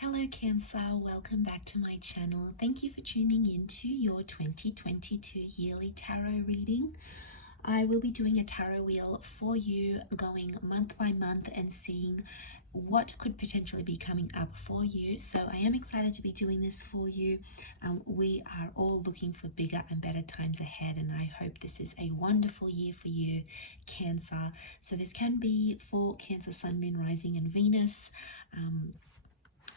Hello Cancer, welcome back to my channel. Thank you for tuning into your 2022 yearly tarot reading. I will be doing a tarot wheel for you, going month by month and seeing what could potentially be coming up for you. So I am excited to be doing this for you. We are all looking for bigger and better times ahead, and I hope this is a wonderful year for you, Cancer. So this can be for Cancer, Sun, Moon, Rising and Venus.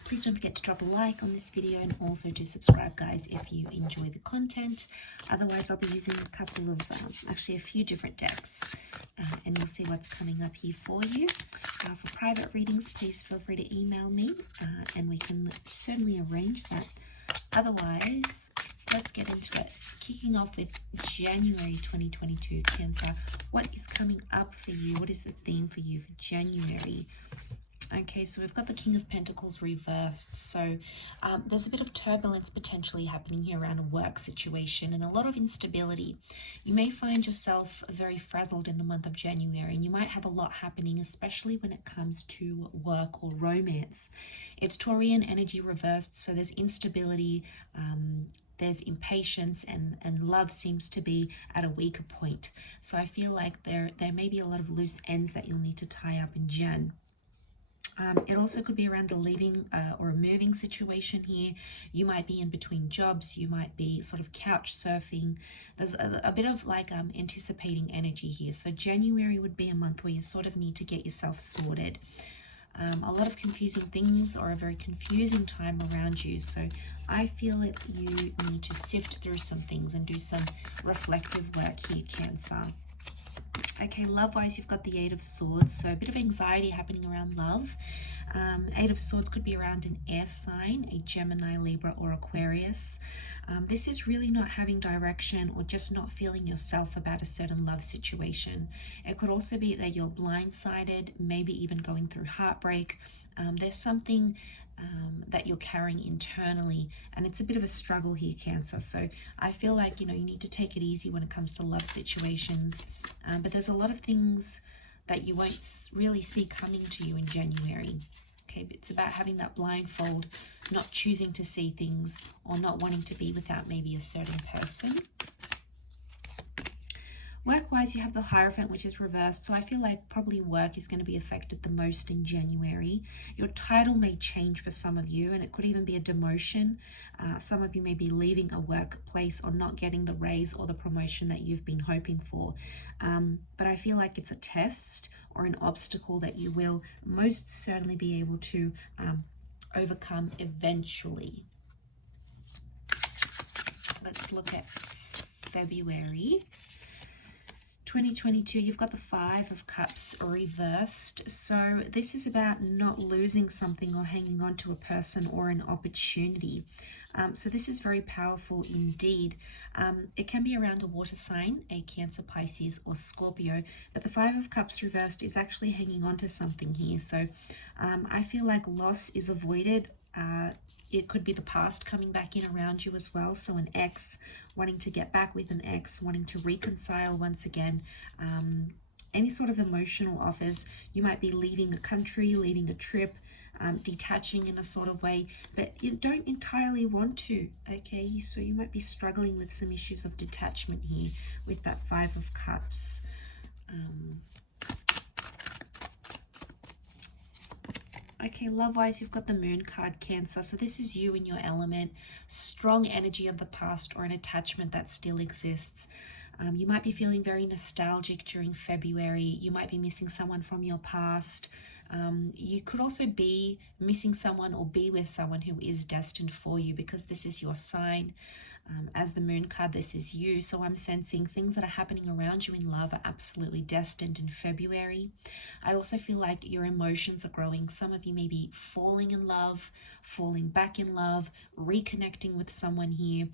Please don't forget to drop a like on this video and also to subscribe, guys, if you enjoy the content. Otherwise, I'll be using a couple of, actually a few different decks, and we'll see what's coming up here for you. For private readings, please feel free to email me, and we can certainly arrange that. Otherwise, let's get into it. Kicking off with January 2022, Cancer. What is coming up for you? What is the theme for you for January? Okay, so we've got the King of Pentacles reversed. So there's a bit of turbulence potentially happening here around a work situation and a lot of instability. You may find yourself very frazzled in the month of January, and you might have a lot happening, especially when it comes to work or romance. It's Taurian energy reversed, so there's instability, there's impatience, and love seems to be at a weaker point. So I feel like there may be a lot of loose ends that you'll need to tie up in Jan. It also could be around a leaving or a moving situation here. You might be in between jobs. You might be sort of couch surfing. There's a bit of like anticipating energy here. So January would be a month where you sort of need to get yourself sorted. A lot of confusing things, or a very confusing time around you. So I feel that you need to sift through some things and do some reflective work here, Cancer. Okay, love-wise, you've got the Eight of Swords, so a bit of anxiety happening around love. Eight of Swords could be around an air sign, a Gemini, Libra, or Aquarius. This is really not having direction or just not feeling yourself about a certain love situation. It could also be that you're blindsided, maybe even going through heartbreak. There's something that you're carrying internally, and it's a bit of a struggle here, Cancer. So I feel like, you need to take it easy when it comes to love situations, but there's a lot of things that you won't really see coming to you in January. Okay, it's about having that blindfold, not choosing to see things, or not wanting to be without maybe a certain person. Work-wise, you have the Hierophant, which is reversed, so I feel like probably work is going to be affected the most in January. Your title may change for some of you, and it could even be a demotion. Some of you may be leaving a workplace or not getting the raise or the promotion that you've been hoping for. But I feel like it's a test or an obstacle that you will most certainly be able to overcome eventually. Let's look at February 2022. You've got the Five of Cups reversed. So this is about not losing something or hanging on to a person or an opportunity. So this is very powerful indeed. It can be around a water sign, a Cancer, Pisces, or Scorpio, but the Five of Cups reversed is actually hanging on to something here. So I feel like loss is avoided. It could be the past coming back in around you as well. So an ex, wanting to get back with an ex, wanting to reconcile once again. Any sort of emotional offers. You might be leaving a country, leaving a trip, detaching in a sort of way, but you don't entirely want to, okay? So you might be struggling with some issues of detachment here with that Five of Cups. Okay, love-wise, you've got the Moon card, Cancer. So this is you in your element, strong energy of the past or an attachment that still exists. You might be feeling very nostalgic during February. You might be missing someone from your past. You could also be missing someone or be with someone who is destined for you, because this is your sign. As the Moon card, this is you. So I'm sensing things that are happening around you in love are absolutely destined in February. I also feel like your emotions are growing. Some of you may be falling in love, falling back in love, reconnecting with someone here.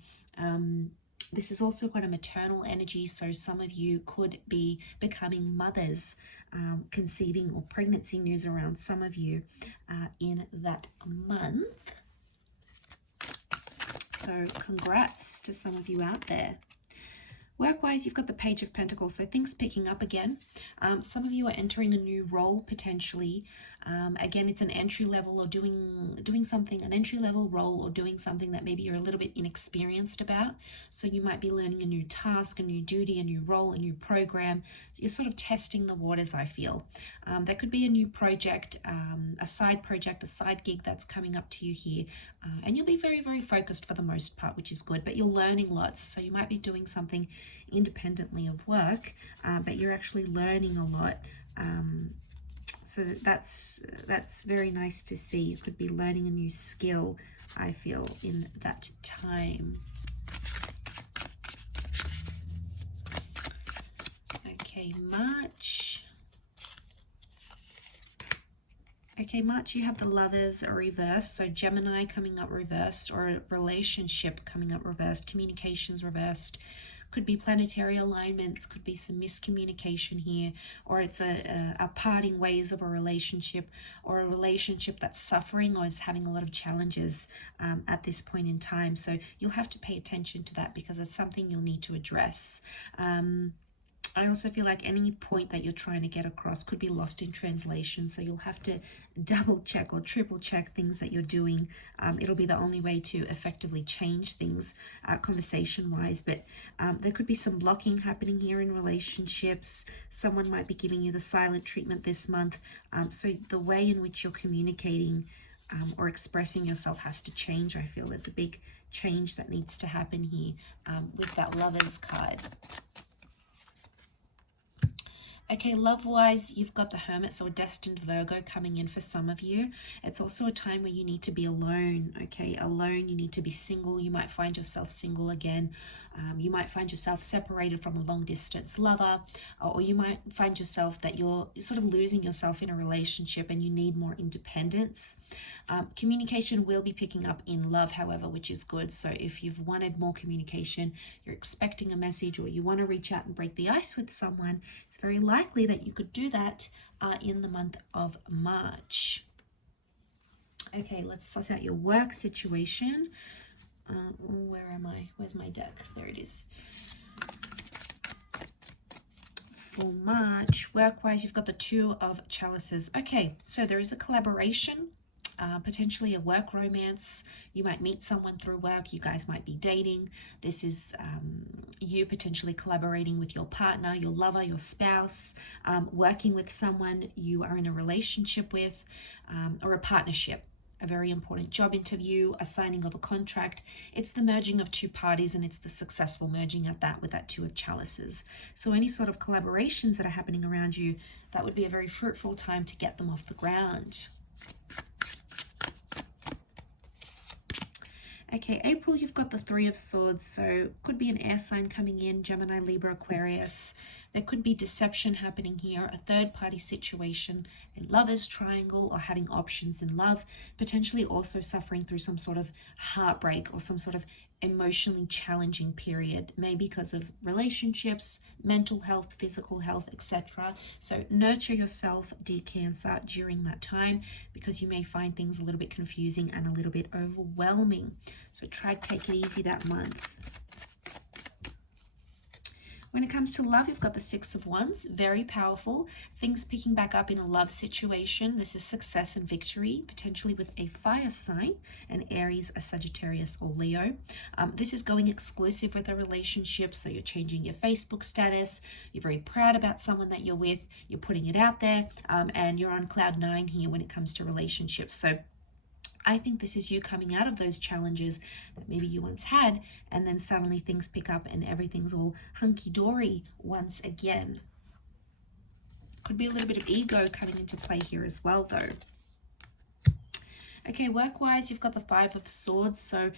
This is also quite a maternal energy, so some of you could be becoming mothers, conceiving, or pregnancy news around some of you in that month. So congrats to some of you out there. Work-wise, you've got the Page of Pentacles, so things picking up again. Some of you are entering a new role potentially. Again, it's an entry level or doing something, an entry level role, or doing something that maybe you're a little bit inexperienced about. So you might be learning a new task, a new duty, a new role, a new program. So you're sort of testing the waters, I feel. There could be a new project, a side gig that's coming up to you here. And you'll be very, very focused for the most part, which is good, but you're learning lots. So you might be doing something independently of work, but you're actually learning a lot. So that's very nice to see. You could be learning a new skill, I feel, in that time. Okay, March. Okay, March, you have the Lovers reversed, so Gemini coming up reversed, or a relationship coming up reversed, communications reversed. Could be planetary alignments, could be some miscommunication here, or it's a parting ways of a relationship, or a relationship that's suffering or is having a lot of challenges at this point in time. So you'll have to pay attention to that because it's something you'll need to address. I also feel like any point that you're trying to get across could be lost in translation, so you'll have to double check or triple check things that you're doing. It'll be the only way to effectively change things conversation wise, but there could be some blocking happening here in relationships. Someone might be giving you the silent treatment this month, so the way in which you're communicating or expressing yourself has to change. I feel there's a big change that needs to happen here with that Lovers card. Okay, love-wise, you've got the Hermit, so a destined Virgo coming in for some of you. It's also a time where you need to be alone, okay? Alone, you need to be single. You might find yourself single again. You might find yourself separated from a long-distance lover, or you might find yourself that you're sort of losing yourself in a relationship and you need more independence. Communication will be picking up in love, however, which is good. So if you've wanted more communication, you're expecting a message, or you want to reach out and break the ice with someone, it's very likely that you could do that in the month of March. Okay, let's suss out your work situation. Where am I? Where's my deck? There it is. For March, work-wise, you've got the Two of Chalices. Okay, so there is a collaboration, potentially a work romance. You might meet someone through work. You guys might be dating. This is you potentially collaborating with your partner, your lover, your spouse, working with someone you are in a relationship with, or a partnership. A very important job interview, a signing of a contract. It's the merging of two parties, and it's the successful merging at that with that Two of Chalices. So any sort of collaborations that are happening around you, that would be a very fruitful time to get them off the ground. Okay, April, you've got the Three of Swords, so could be an air sign coming in, Gemini, Libra, Aquarius. There could be deception happening here, a third-party situation, a lover's triangle, or having options in love, potentially also suffering through some sort of heartbreak or some sort of emotionally challenging period, maybe because of relationships, mental health, physical health, etc. So nurture yourself, dear Cancer, during that time, because you may find things a little bit confusing and a little bit overwhelming. So try to take it easy that month. When it comes to love, you've got the Six of Wands, very powerful. Things picking back up in a love situation. This is success and victory, potentially with a fire sign, an Aries, a Sagittarius, or Leo. This is going exclusive with a relationship, so you're changing your Facebook status. You're very proud about someone that you're with. You're putting it out there, and you're on cloud 9 here when it comes to relationships. So I think this is you coming out of those challenges that maybe you once had, and then suddenly things pick up and everything's all hunky-dory once again. Could be a little bit of ego coming into play here as well, though. Okay, work-wise, you've got the Five of Swords, so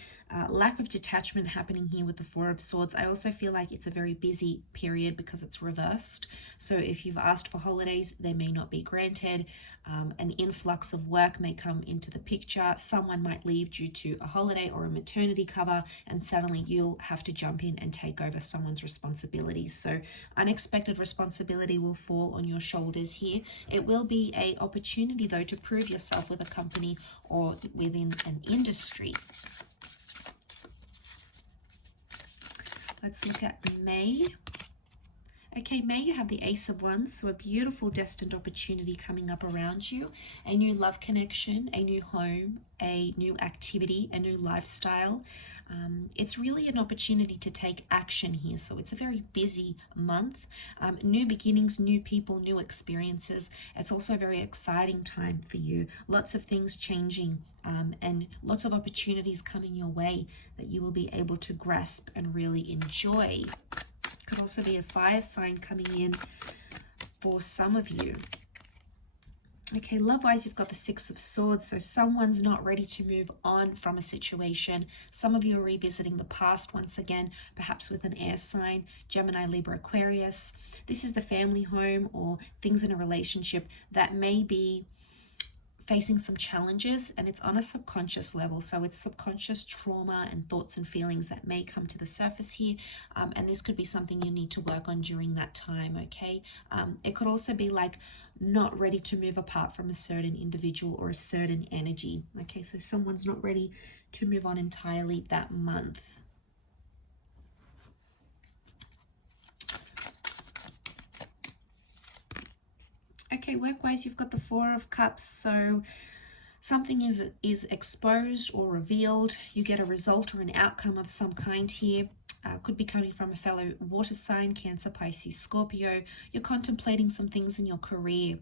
lack of detachment happening here with the Four of Swords. I also feel like it's a very busy period because it's reversed. So if you've asked for holidays, they may not be granted. An influx of work may come into the picture. Someone might leave due to a holiday or a maternity cover, and suddenly you'll have to jump in and take over someone's responsibilities. So unexpected responsibility will fall on your shoulders here. It will be an opportunity, though, to prove yourself with a company or within an industry. Let's look at May. Okay, May, you have the Ace of Wands, so a beautiful destined opportunity coming up around you, a new love connection, a new home, a new activity, a new lifestyle. It's really an opportunity to take action here, so it's a very busy month. New beginnings, new people, new experiences. It's also a very exciting time for you. Lots of things changing and lots of opportunities coming your way that you will be able to grasp and really enjoy. Could also be a fire sign coming in for some of you. Okay, love-wise, you've got the Six of Swords, so someone's not ready to move on from a situation. Some of you are revisiting the past once again, perhaps with an air sign, Gemini, Libra, Aquarius. This is the family home or things in a relationship that may be facing some challenges, and it's on a subconscious level, so it's subconscious trauma and thoughts and feelings that may come to the surface here, and this could be something you need to work on during that time. Okay, it could also be like not ready to move apart from a certain individual or a certain energy. Okay, so someone's not ready to move on entirely that month. Okay, work-wise, you've got the Four of Cups, so something is exposed or revealed. You get a result or an outcome of some kind here. Could be coming from a fellow water sign, Cancer, Pisces, Scorpio. You're contemplating some things in your career,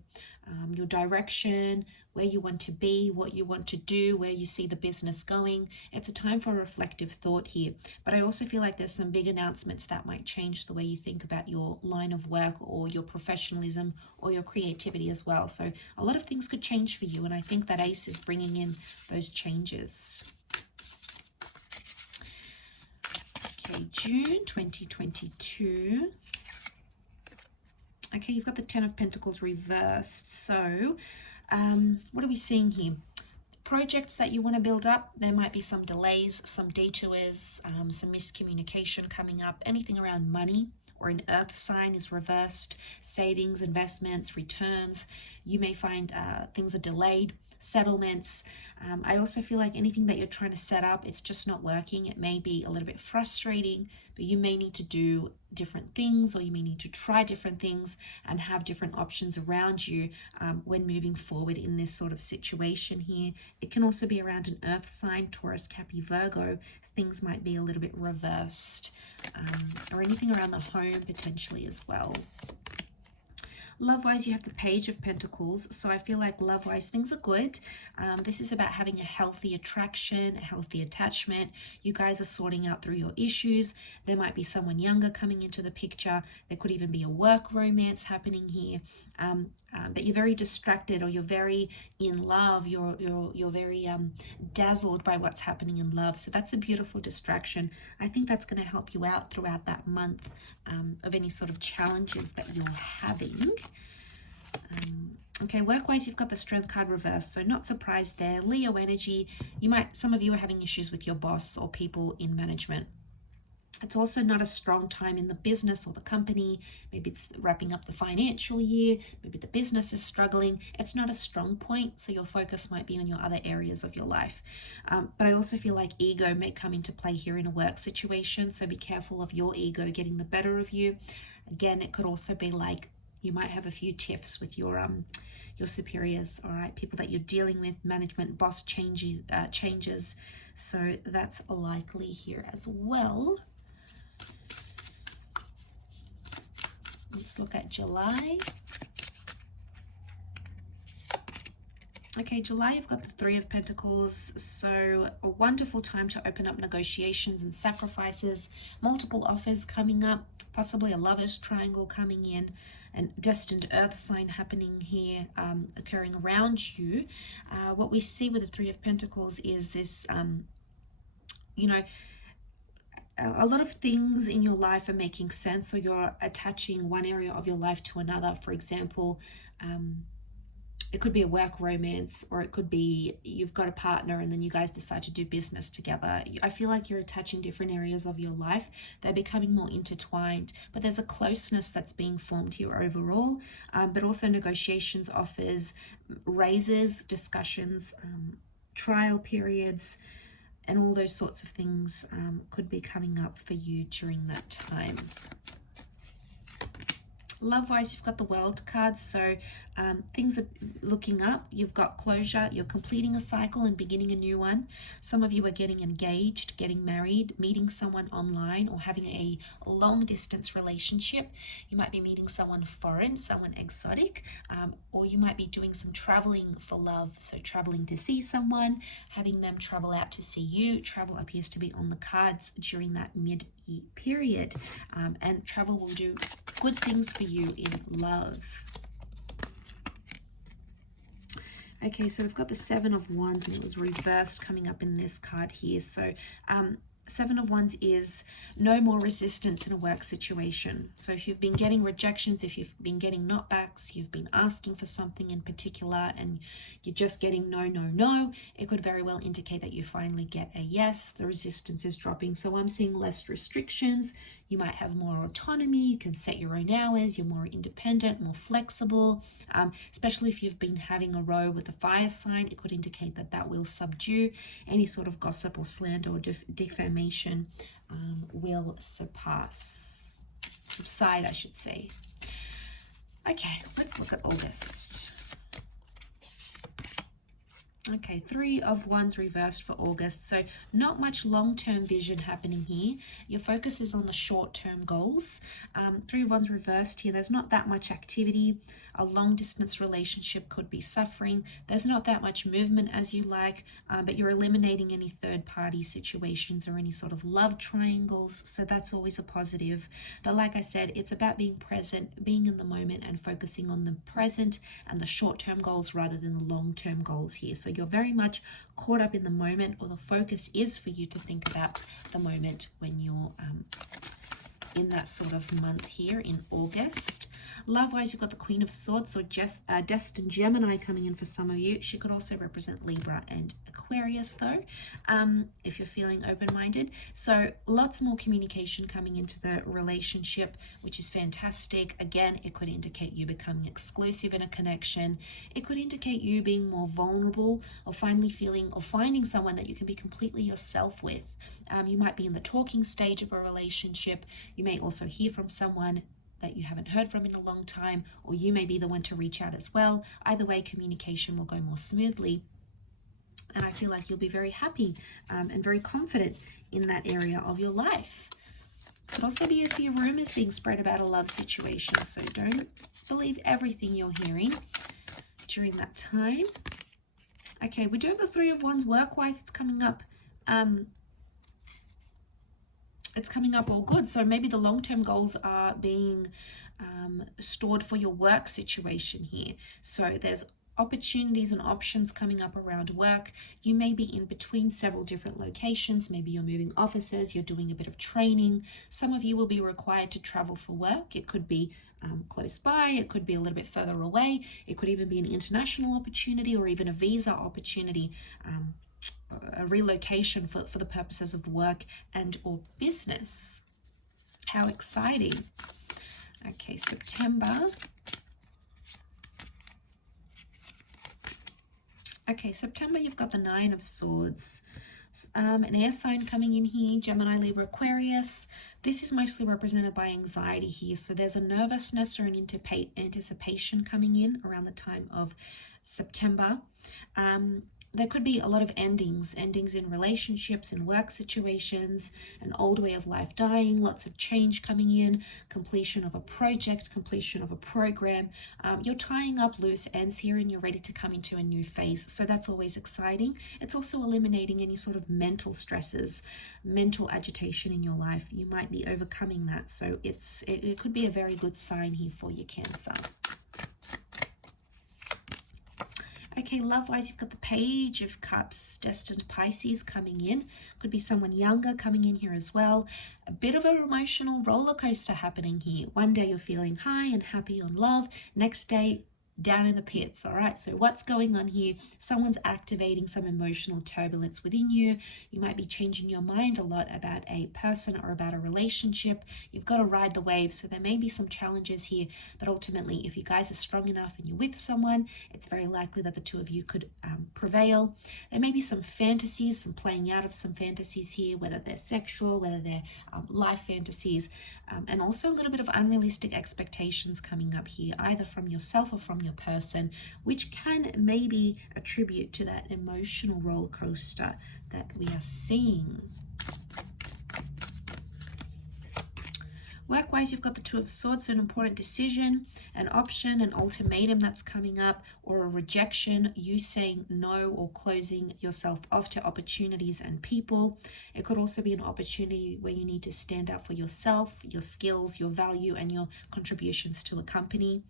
your direction, where you want to be, what you want to do, where you see the business going. It's a time for reflective thought here. But I also feel like there's some big announcements that might change the way you think about your line of work or your professionalism or your creativity as well. So a lot of things could change for you, and I think that Ace is bringing in those changes. Okay, June 2022. Okay, you've got the Ten of Pentacles reversed. So what are we seeing here? Projects that you want to build up, there might be some delays, some detours, some miscommunication coming up. Anything around money or an earth sign is reversed. Savings, investments, returns. You may find things are delayed. Settlements. I also feel like anything that you're trying to set up, it's just not working. It may be a little bit frustrating, but you may need to do different things, or you may need to try different things and have different options around you when moving forward in this sort of situation here. It can also be around an earth sign, Taurus, Capricorn, Virgo. Things might be a little bit reversed, or anything around the home potentially as well. Love-wise, you have the Page of Pentacles, so I feel like love-wise, things are good. This is about having a healthy attraction, a healthy attachment. You guys are sorting out through your issues. There might be someone younger coming into the picture. There could even be a work romance happening here. But you're very distracted, or you're very in love. You're very dazzled by what's happening in love. So that's a beautiful distraction. I think that's going to help you out throughout that month of any sort of challenges that you're having. Okay, work-wise, you've got the Strength card reversed, so not surprised there. Leo energy. Some of you are having issues with your boss or people in management. It's also not a strong time in the business or the company. Maybe it's wrapping up the financial year. Maybe the business is struggling. It's not a strong point, so your focus might be on your other areas of your life. But I also feel like ego may come into play here in a work situation, so be careful of your ego getting the better of you. Again, it could also be like you might have a few tiffs with your superiors, all right? People that you're dealing with, management, boss changes. So that's likely here as well. Let's look at July. Okay, July, you've got the Three of Pentacles, so a wonderful time to open up negotiations and sacrifices, multiple offers coming up, possibly a lover's triangle coming in, and destined earth sign happening here, occurring around you. What we see with the Three of Pentacles is this, a lot of things in your life are making sense, so you're attaching one area of your life to another. For example, it could be a work romance, or it could be you've got a partner and then you guys decide to do business together. I feel like you're attaching different areas of your life. They're becoming more intertwined, but there's a closeness that's being formed here overall, but also negotiations, offers, raises, discussions, trial periods, and all those sorts of things could be coming up for you during that time. Love-wise, you've got the World card, so things are looking up. You've got closure. You're completing a cycle and beginning a new one. Some of you are getting engaged, getting married, meeting someone online, or having a long-distance relationship. You might be meeting someone foreign, someone exotic, or you might be doing some traveling for love, so traveling to see someone, having them travel out to see you. Travel appears to be on the cards during that mid-year period, and travel will do good things for you in love. Okay, so we've got the Seven of Wands, and it was reversed coming up in this card here. So Seven of Wands is no more resistance in a work situation. So if you've been getting rejections, if you've been getting knockbacks, you've been asking for something in particular and you're just getting no, no, no, it could very well indicate that you finally get a yes. The resistance is dropping. So I'm seeing less restrictions. You might have more autonomy. You can set your own hours. You're more independent, more flexible, especially if you've been having a row with a fire sign. It could indicate that that will subdue. Any sort of gossip or slander or defamation will subside, I should say. Okay, let's look at August. Okay, Three of Wands reversed for August. So not much long-term vision happening here. Your focus is on the short-term goals. Three of Wands reversed here. There's not that much activity. A long-distance relationship could be suffering. There's not that much movement as you like, but you're eliminating any third-party situations or any sort of love triangles. So that's always a positive. But like I said, it's about being present, being in the moment, and focusing on the present and the short-term goals rather than the long-term goals here. So you're very much caught up in the moment, or the focus is for you to think about the moment when you're in that sort of month here in August. Love-wise, you've got the Queen of Swords, or destined Gemini coming in for some of you. She could also represent Libra and Aquarius though, if you're feeling open-minded. So lots more communication coming into the relationship, which is fantastic. Again, it could indicate you becoming exclusive in a connection. It could indicate you being more vulnerable, or finally feeling or finding someone that you can be completely yourself with. You might be in the talking stage of a relationship. You may also hear from someone that you haven't heard from in a long time, or you may be the one to reach out as well. Either way, communication will go more smoothly. And I feel like you'll be very happy and very confident in that area of your life. Could also be a few rumors being spread about a love situation, so don't believe everything you're hearing during that time. Okay, we do have the Three of Wands. Work-wise, it's coming up. It's coming up all good. So maybe the long-term goals are being stored for your work situation here. So there's opportunities and options coming up around work. You may be in between several different locations. Maybe you're moving offices, you're doing a bit of training. Some of you will be required to travel for work. It could be close by, it could be a little bit further away. It could even be an international opportunity or even a visa opportunity, a relocation for the purposes of work and or business. How exciting. Okay, September. Okay, September, you've got the Nine of Swords. An air sign coming in here, Gemini, Libra, Aquarius. This is mostly represented by anxiety here. So there's a nervousness or an anticipation coming in around the time of September. There could be a lot of endings in relationships and work situations, an old way of life dying, lots of change coming in, completion of a project, completion of a program. You're tying up loose ends here and you're ready to come into a new phase. So that's always exciting. It's also eliminating any sort of mental stresses, mental agitation in your life. You might be overcoming that. So it could be a very good sign here for your Cancer. Okay, love-wise, you've got the Page of Cups, destined Pisces coming in. Could be someone younger coming in here as well. A bit of an emotional roller coaster happening here. One day you're feeling high and happy on love. Next day, down in the pits. All right, so what's going on here? Someone's activating some emotional turbulence within you. You might be changing your mind a lot about a person or about a relationship. You've got to ride the wave, so there may be some challenges here, but ultimately, if you guys are strong enough and you're with someone, it's very likely that the two of you could prevail. There may be some fantasies, some playing out of some fantasies here, whether they're sexual, whether they're life fantasies, and also a little bit of unrealistic expectations coming up here, either from yourself or from your person, which can maybe attribute to that emotional roller coaster that we are seeing. Work-wise, you've got the Two of Swords, so an important decision, an option, an ultimatum that's coming up, or a rejection, you saying no or closing yourself off to opportunities and people. It could also be an opportunity where you need to stand up for yourself, your skills, your value, and your contributions to a company.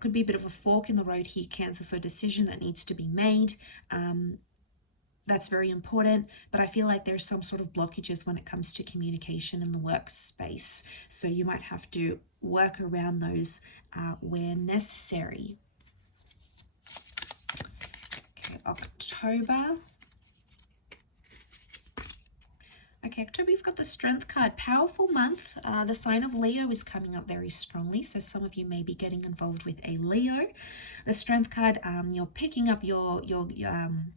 Could be a bit of a fork in the road here, Cancer, so a decision that needs to be made. That's very important, but I feel like there's some sort of blockages when it comes to communication in the workspace. So you might have to work around those where necessary. Okay, October. Okay, October, you've got the Strength card. Powerful month. The sign of Leo is coming up very strongly, so some of you may be getting involved with a Leo. The Strength card, you're picking up your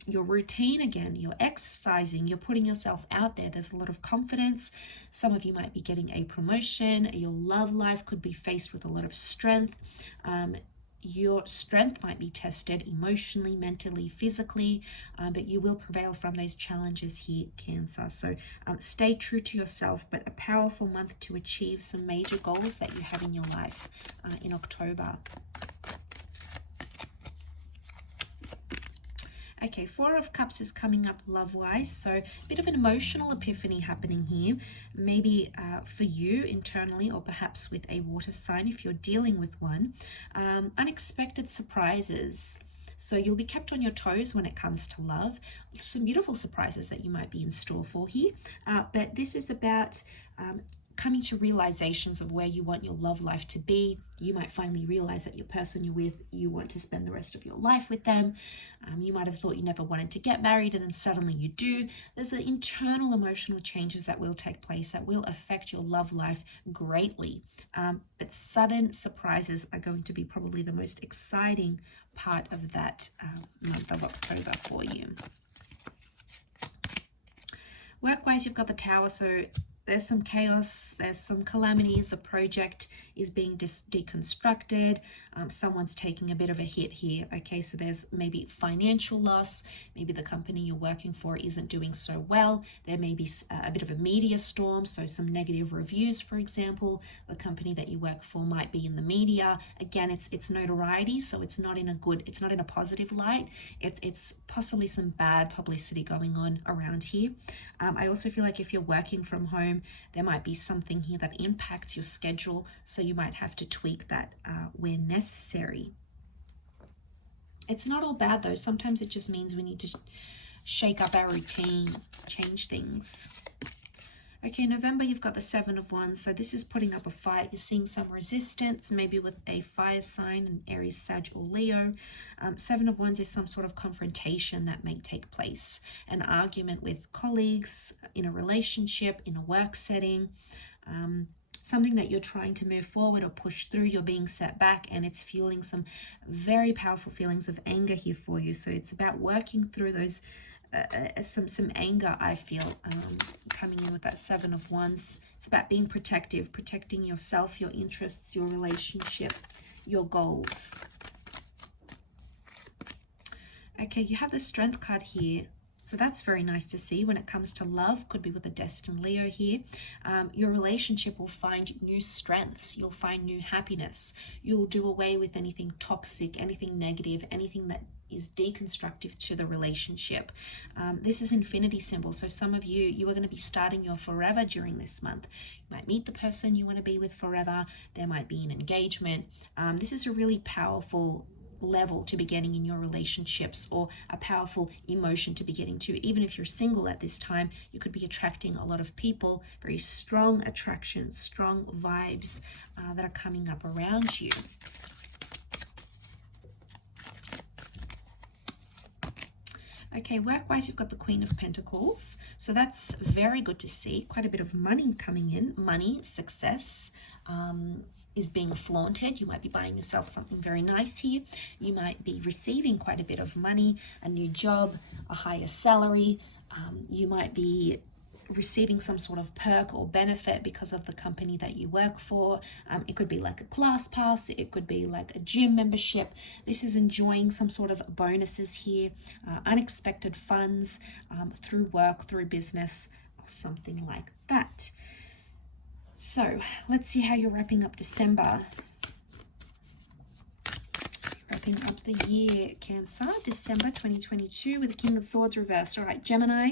routine again. You're exercising. You're putting yourself out there. There's a lot of confidence. Some of you might be getting a promotion. Your love life could be faced with a lot of strength. Your strength might be tested emotionally, mentally, physically, but you will prevail from those challenges here, Cancer. So stay true to yourself, but a powerful month to achieve some major goals that you have in your life in October. Okay, Four of Cups is coming up love-wise, so a bit of an emotional epiphany happening here, maybe for you internally or perhaps with a water sign if you're dealing with one. Unexpected surprises. So you'll be kept on your toes when it comes to love. Some beautiful surprises that you might be in store for here, but this is about coming to realizations of where you want your love life to be. You might finally realize that your person you're with, you want to spend the rest of your life with them. You might have thought you never wanted to get married, and then suddenly you do. There's the internal emotional changes that will take place that will affect your love life greatly. But sudden surprises are going to be probably the most exciting part of that month of October for you. Work-wise, you've got the Tower, so there's some chaos, there's some calamities, a project is being deconstructed, someone's taking a bit of a hit here, okay? So there's maybe financial loss, maybe the company you're working for isn't doing so well, there may be a bit of a media storm, so some negative reviews, for example. The company that you work for might be in the media. Again, it's notoriety, so it's not in a positive light. It's possibly some bad publicity going on around here. I also feel like if you're working from home, there might be something here that impacts your schedule, so you might have to tweak that where necessary. It's not all bad though. Sometimes it just means we need to shake up our routine, change things. Okay, November, you've got the Seven of Wands. So this is putting up a fight. You're seeing some resistance, maybe with a fire sign, an Aries, Sag, or Leo. Seven of Wands is some sort of confrontation that may take place. An argument with colleagues, in a relationship, in a work setting. Something that you're trying to move forward or push through, you're being set back, and it's fueling some very powerful feelings of anger here for you. So it's about working through those some anger, I feel, coming in with that Seven of Wands. It's about being protective, protecting yourself, your interests, your relationship, your goals. Okay, you have the Strength card here. So that's very nice to see when it comes to love. Could be with a destined Leo here. Your relationship will find new strengths. You'll find new happiness. You'll do away with anything toxic, anything negative, anything that is deconstructive to the relationship. This is infinity symbol. So some of you are going to be starting your forever during this month. You might meet the person you want to be with forever. There might be an engagement. This is a really powerful level to be getting in your relationships, or a powerful emotion to be getting to. Even if you're single at this time, you could be attracting a lot of people. Very strong attraction, strong vibes that are coming up around you. Okay, work-wise, you've got the Queen of Pentacles. So that's very good to see. Quite a bit of money coming in. Money, success is being flaunted. You might be buying yourself something very nice here. You might be receiving quite a bit of money, a new job, a higher salary. You might be receiving some sort of perk or benefit because of the company that you work for. It could be like a class pass, it could be like a gym membership. This is enjoying some sort of bonuses here, unexpected funds through work, through business, or something like that. So let's see how you're wrapping up December. Wrapping up the year, Cancer, December 2022 with the King of Swords reversed. All right, Gemini,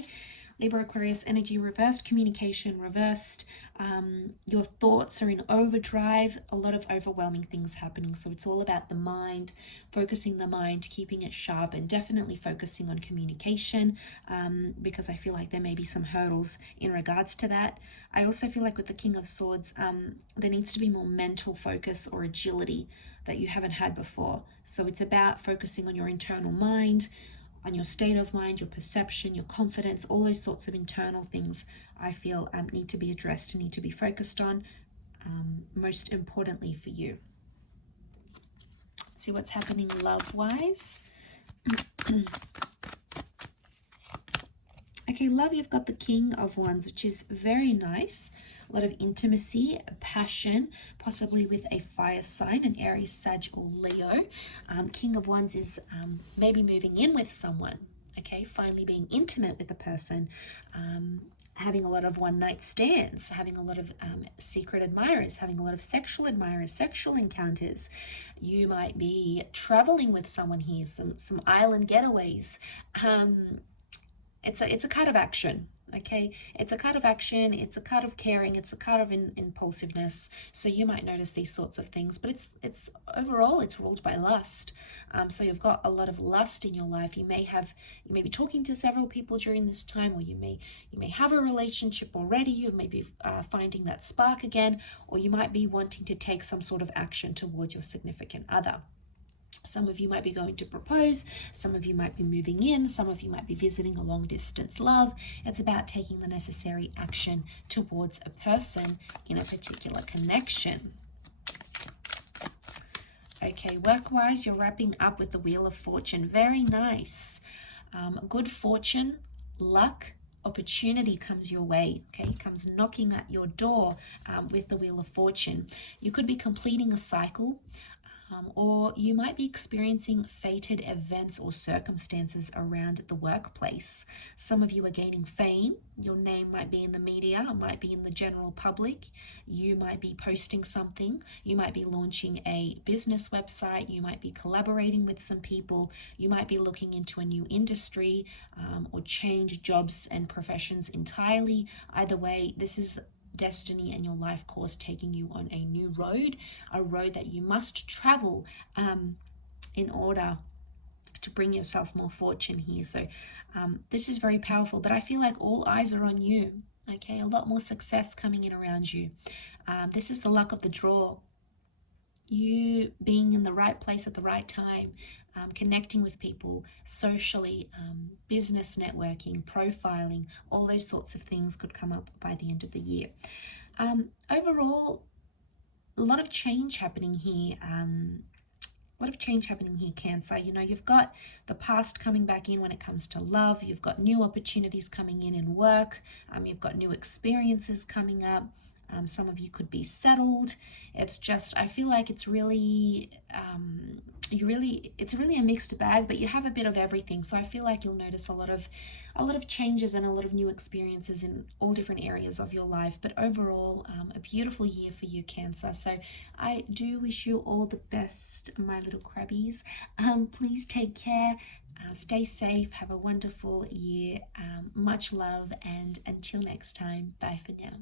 Libra, Aquarius energy reversed, communication reversed. Your thoughts are in overdrive, a lot of overwhelming things happening. So it's all about the mind, focusing the mind, keeping it sharp, and definitely focusing on communication, because I feel like there may be some hurdles in regards to that. I also feel like with the King of Swords, there needs to be more mental focus or agility that you haven't had before. So it's about focusing on your internal mind, on your state of mind, your perception, your confidence, all those sorts of internal things I feel need to be addressed and need to be focused on, most importantly for you. Let's see what's happening love-wise. Okay, love, you've got the King of Wands, which is very nice. A lot of intimacy, passion, possibly with a fire sign, an Aries, Sag, or Leo. King of Wands is maybe moving in with someone, okay? Finally being intimate with a person, having a lot of one-night stands, having a lot of secret admirers, having a lot of sexual admirers, sexual encounters. You might be traveling with someone here, some island getaways. It's a card of action, okay? It's a card of action, it's a card of caring, it's a card of impulsiveness. So you might notice these sorts of things, but it's overall, it's ruled by lust. So you've got a lot of lust in your life. You may be talking to several people during this time, or you may have a relationship already. You may be finding that spark again, or you might be wanting to take some sort of action towards your significant other. Some of you might be going to propose, some of you might be moving in, some of you might be visiting a long distance love. It's about taking the necessary action towards a person in a particular connection. Okay, work-wise, you're wrapping up with the Wheel of Fortune. Very nice. Good fortune, luck, opportunity comes your way, okay? Comes knocking at your door with the Wheel of Fortune. You could be completing a cycle, or you might be experiencing fated events or circumstances around the workplace. Some of you are gaining fame. Your name might be in the media, it might be in the general public. You might be posting something. You might be launching a business website. You might be collaborating with some people. You might be looking into a new industry, or change jobs and professions entirely. Either way, this is destiny and your life course taking you on a new road, a road that you must travel in order to bring yourself more fortune here. So this is very powerful, but I feel like all eyes are on you, okay? A lot more success coming in around you. This is the luck of the draw. You being in the right place at the right time, connecting with people socially, business networking, profiling, all those sorts of things could come up by the end of the year. Overall, a lot of change happening here. Cancer. You know, you've got the past coming back in when it comes to love. You've got new opportunities coming in work. You've got new experiences coming up. Some of you could be settled. It's just, I feel like it's really, it's really a mixed bag, but you have a bit of everything. So I feel like you'll notice a lot of changes and a lot of new experiences in all different areas of your life. But overall, a beautiful year for you, Cancer. So I do wish you all the best, my little crabbies. Please take care. Stay safe. Have a wonderful year. Much love. And until next time, bye for now.